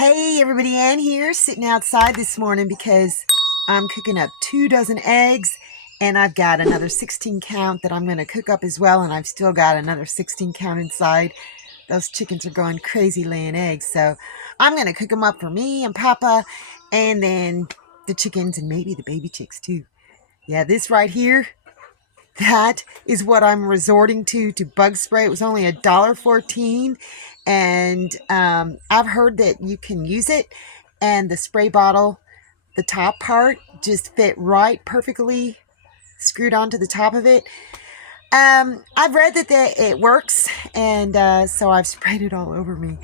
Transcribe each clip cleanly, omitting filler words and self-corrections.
Hey everybody, Ann here, sitting outside this morning because I'm cooking up 2 dozen eggs and I've got another 16 count that I'm going to cook up as well, and I've still got another 16 count inside. Those chickens are going crazy laying eggs, so I'm going to cook them up for me and Papa and then the chickens and maybe the baby chicks too. Yeah, this right here, that is what I'm resorting to bug spray. It was only $1.14, and I've heard that you can use it, and the spray bottle, the top part, just fit right perfectly screwed onto the top of it. I've read that it works, and so I've sprayed it all over me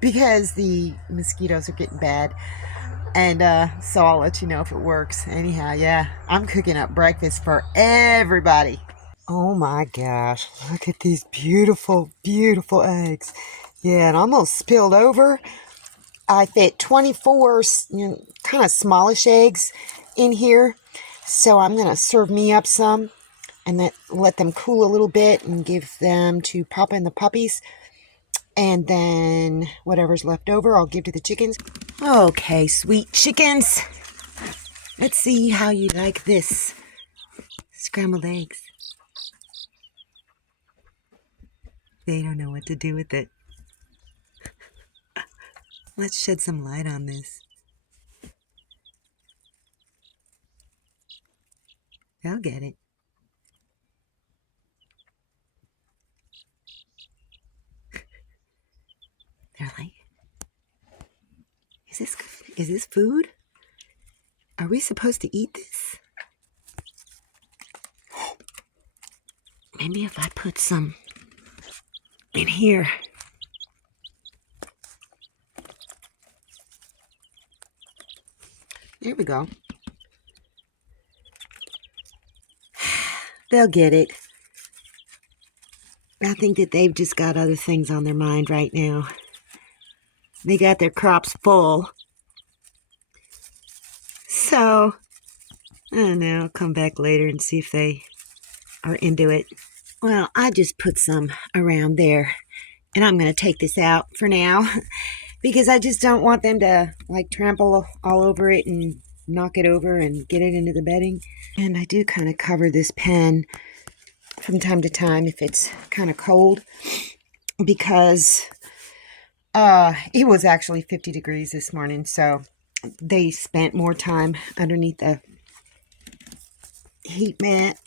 because the mosquitoes are getting bad. And so I'll let you know if it works. Anyhow, yeah, I'm cooking up breakfast for everybody. Oh my gosh, look at these beautiful, beautiful eggs. Yeah, and almost spilled over. I fit 24 kind of smallish eggs in here. So I'm going to serve me up some and then let them cool a little bit and give them to Papa and the puppies. And then whatever's left over, I'll give to the chickens. Okay, sweet chickens. Let's see how you like this scrambled eggs. They don't know what to do with it. Let's shed some light on this. They'll get it. They're like, is this food? Are we supposed to eat this? Maybe if I put some in here. There we go. They'll get it. I think that they've just got other things on their mind right now. They got their crops full. So, I don't know, I'll come back later and see if they are into it. Well, I just put some around there. And I'm going to take this out for now because I just don't want them to like trample all over it and knock it over and get it into the bedding. And I do kind of cover this pen from time to time if it's kind of cold because it was actually 50 degrees this morning, so they spent more time underneath the heat mat.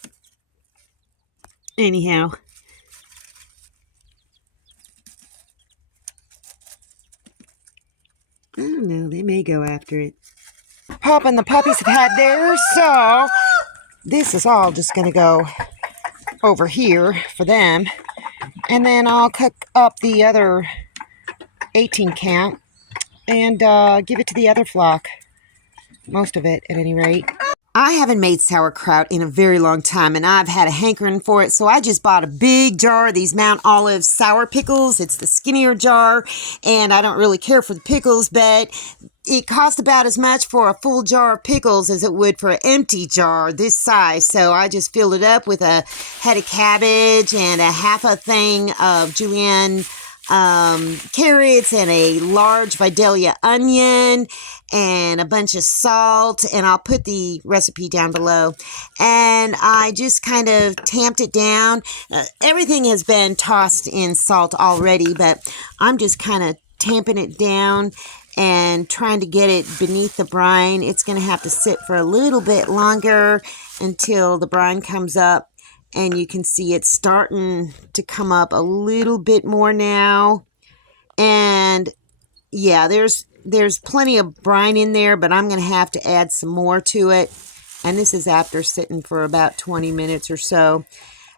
Anyhow, I don't know, they may go after it. Papa and the puppies have had theirs, so this is all just going to go over here for them. And then I'll cook up the other 18 count and give it to the other flock. Most of it, at any rate. I haven't made sauerkraut in a very long time, and I've had a hankering for it, so I just bought a big jar of these Mount Olive sour pickles. It's the skinnier jar, and I don't really care for the pickles, but it cost about as much for a full jar of pickles as it would for an empty jar this size. So I just filled it up with a head of cabbage and a half a thing of julienne carrots and a large Vidalia onion and a bunch of salt, and I'll put the recipe down below. And I just kind of tamped it down. Everything has been tossed in salt already, but I'm just kind of tamping it down and trying to get it beneath the brine. It's going to have to sit for a little bit longer until the brine comes up. And you can see it's starting to come up a little bit more now. And yeah, there's plenty of brine in there, but I'm going to have to add some more to it. And this is after sitting for about 20 minutes or so.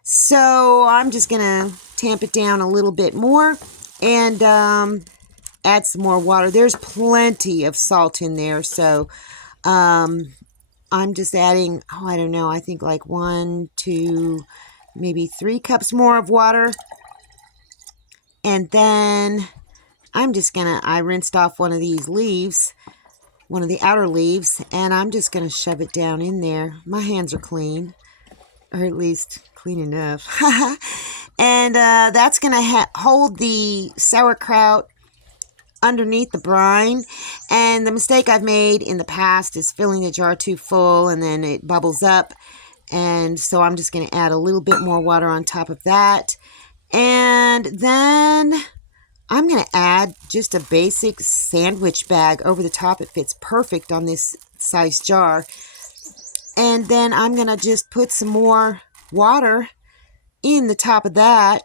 So I'm just going to tamp it down a little bit more and add some more water. There's plenty of salt in there, so I'm just adding, I don't know, I think like 1, 2, maybe 3 cups more of water. And then I'm just I rinsed off one of these leaves, one of the outer leaves, and I'm just going to shove it down in there. My hands are clean, or at least clean enough. And that's going to hold the sauerkraut underneath the brine. And the mistake I've made in the past is filling a jar too full and then it bubbles up. And so I'm just going to add a little bit more water on top of that. And then I'm going to add just a basic sandwich bag over the top. It fits perfect on this size jar. And then I'm going to just put some more water in the top of that.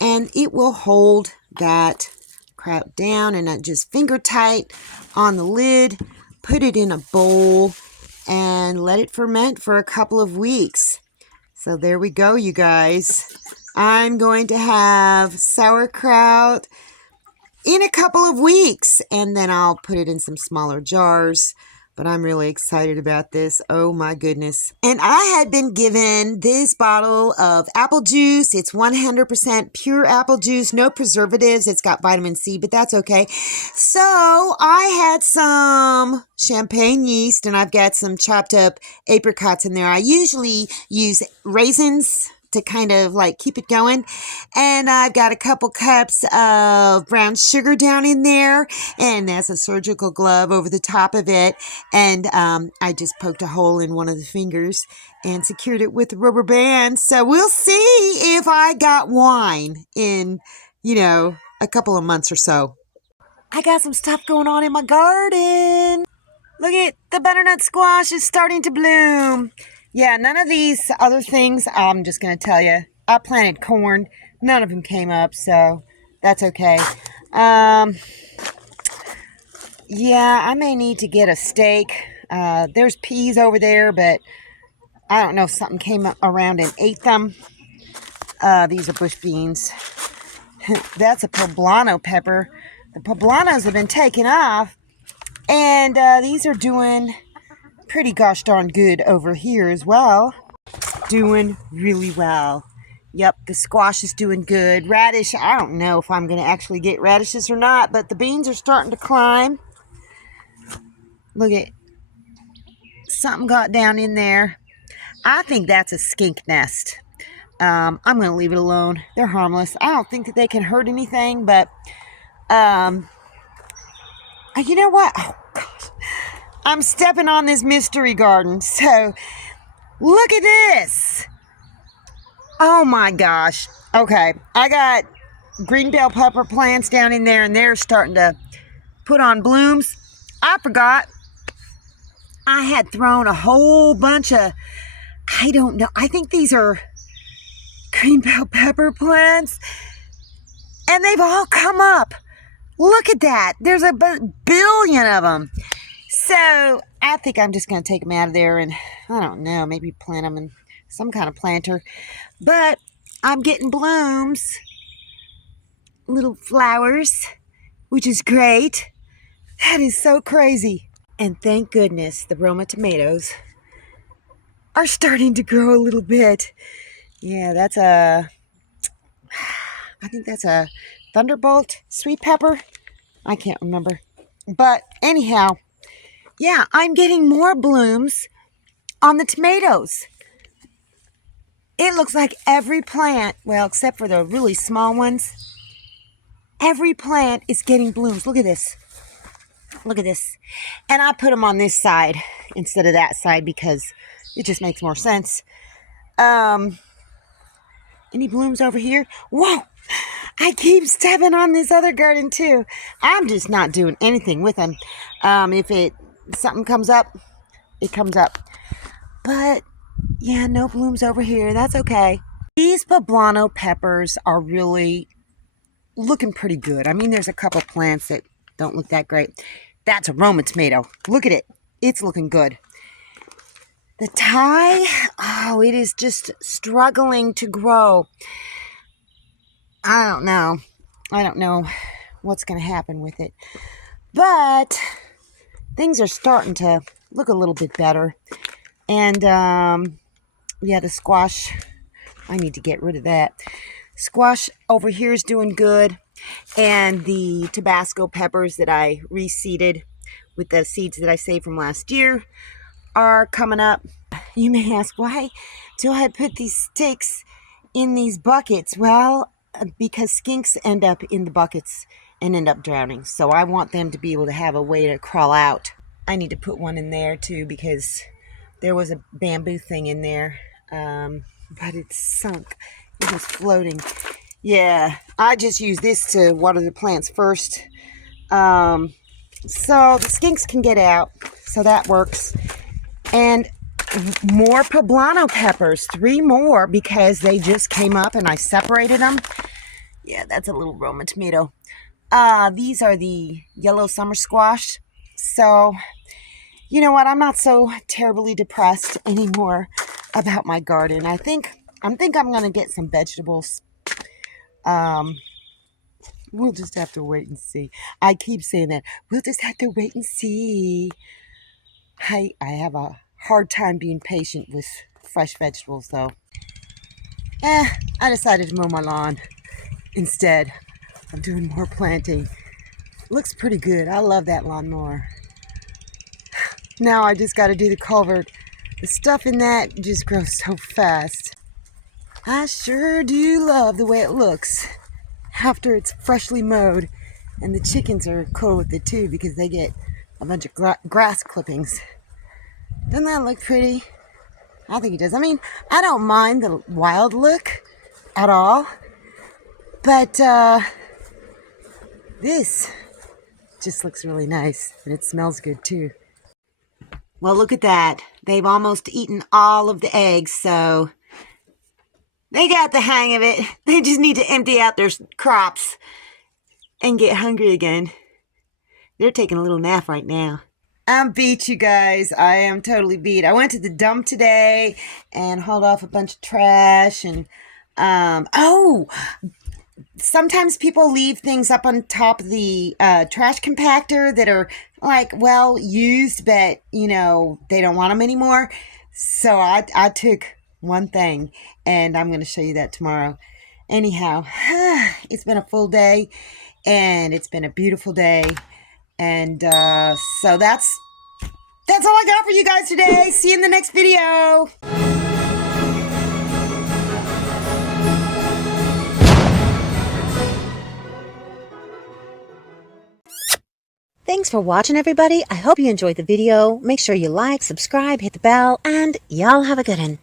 And it will hold that kraut down, and just finger tight on the lid. Put it in a bowl and let it ferment for a couple of weeks. So there we go, you guys. I'm going to have sauerkraut in a couple of weeks, and then I'll put it in some smaller jars. But I'm really excited about this. Oh my goodness. And I had been given this bottle of apple juice. It's 100% pure apple juice, no preservatives. It's got vitamin C, but that's okay. So I had some champagne yeast, and I've got some chopped up apricots in there. I usually use raisins to kind of like keep it going. And I've got a couple cups of brown sugar down in there, and that's a surgical glove over the top of it. And I just poked a hole in one of the fingers and secured it with a rubber band. So we'll see if I got wine in, a couple of months or so. I got some stuff going on in my garden. Look at the butternut squash is starting to bloom. Yeah, none of these other things, I'm just going to tell you. I planted corn. None of them came up, so that's okay. Yeah, I may need to get a stake. There's peas over there, but I don't know, something came around and ate them. These are bush beans. That's a poblano pepper. The poblanos have been taken off, and these are doing pretty gosh darn good over here as well. Doing really well. Yep, the squash is doing good. Radish, I don't know if I'm going to actually get radishes or not, but the beans are starting to climb. Look at, something got down in there. I think that's a skink nest. I'm going to leave it alone. They're harmless. I don't think that they can hurt anything, but you know what? Oh, gosh. I'm stepping on this mystery garden. So, look at this. Oh my gosh. Okay, I got green bell pepper plants down in there, and they're starting to put on blooms. I forgot I had thrown a whole bunch of, I don't know, I think these are green bell pepper plants, and they've all come up. Look at that. There's a billion of them. So I think I'm just going to take them out of there and, I don't know, maybe plant them in some kind of planter. But I'm getting blooms, little flowers, which is great. That is so crazy. And thank goodness the Roma tomatoes are starting to grow a little bit. Yeah, I think that's a Thunderbolt sweet pepper. I can't remember. But anyhow, yeah, I'm getting more blooms on the tomatoes. It looks like every plant, well, except for the really small ones, every plant is getting blooms. Look at this. Look at this. And I put them on this side instead of that side because it just makes more sense. Any blooms over here? Whoa! I keep stepping on this other garden too. I'm just not doing anything with them. If something comes up, it comes up. But yeah, no blooms over here. That's okay. These poblano peppers are really looking pretty good. I mean, there's a couple plants that don't look that great. That's a Roma tomato. Look at it. It's looking good. The Thai, oh, it is just struggling to grow. I don't know what's going to happen with it. But things are starting to look a little bit better. And, yeah, the squash, I need to get rid of that. Squash over here is doing good. And the Tabasco peppers that I reseeded with the seeds that I saved from last year are coming up. You may ask, why do I put these sticks in these buckets? Well, because skinks end up in the buckets and end up drowning. So I want them to be able to have a way to crawl out. I need to put one in there too because there was a bamboo thing in there, but it's sunk. It was floating. Yeah, I just use this to water the plants first. So the skinks can get out, so that works. And more poblano peppers, 3 more because they just came up and I separated them. Yeah, that's a little Roma tomato. These are the yellow summer squash. So, you know what? I'm not so terribly depressed anymore about my garden. I think I'm going to get some vegetables. We'll just have to wait and see. I keep saying that. We'll just have to wait and see. I have a hard time being patient with fresh vegetables, though. I decided to mow my lawn instead. I'm doing more planting. Looks pretty good. I love that lawnmower. Now I just got to do the culvert. The stuff in that just grows so fast. I sure do love the way it looks after it's freshly mowed. And the chickens are cool with it too because they get a bunch of grass clippings. Doesn't that look pretty? I think it does. I mean, I don't mind the wild look at all. But this just looks really nice. And it smells good too. Well, look at that. They've almost eaten all of the eggs, so they got the hang of it. They just need to empty out their crops and get hungry again. They're taking a little nap right now. I'm beat, you guys. I am totally beat. I went to the dump today and hauled off a bunch of trash. And, sometimes people leave things up on top of the trash compactor that are like well used, but you know they don't want them anymore. So I took one thing, and I'm going to show you that tomorrow. Anyhow, it's been a full day, and it's been a beautiful day, and so that's all I got for you guys today. See you in the next video. Thanks for watching, everybody. I hope you enjoyed the video. Make sure you like, subscribe, hit the bell, and y'all have a good one.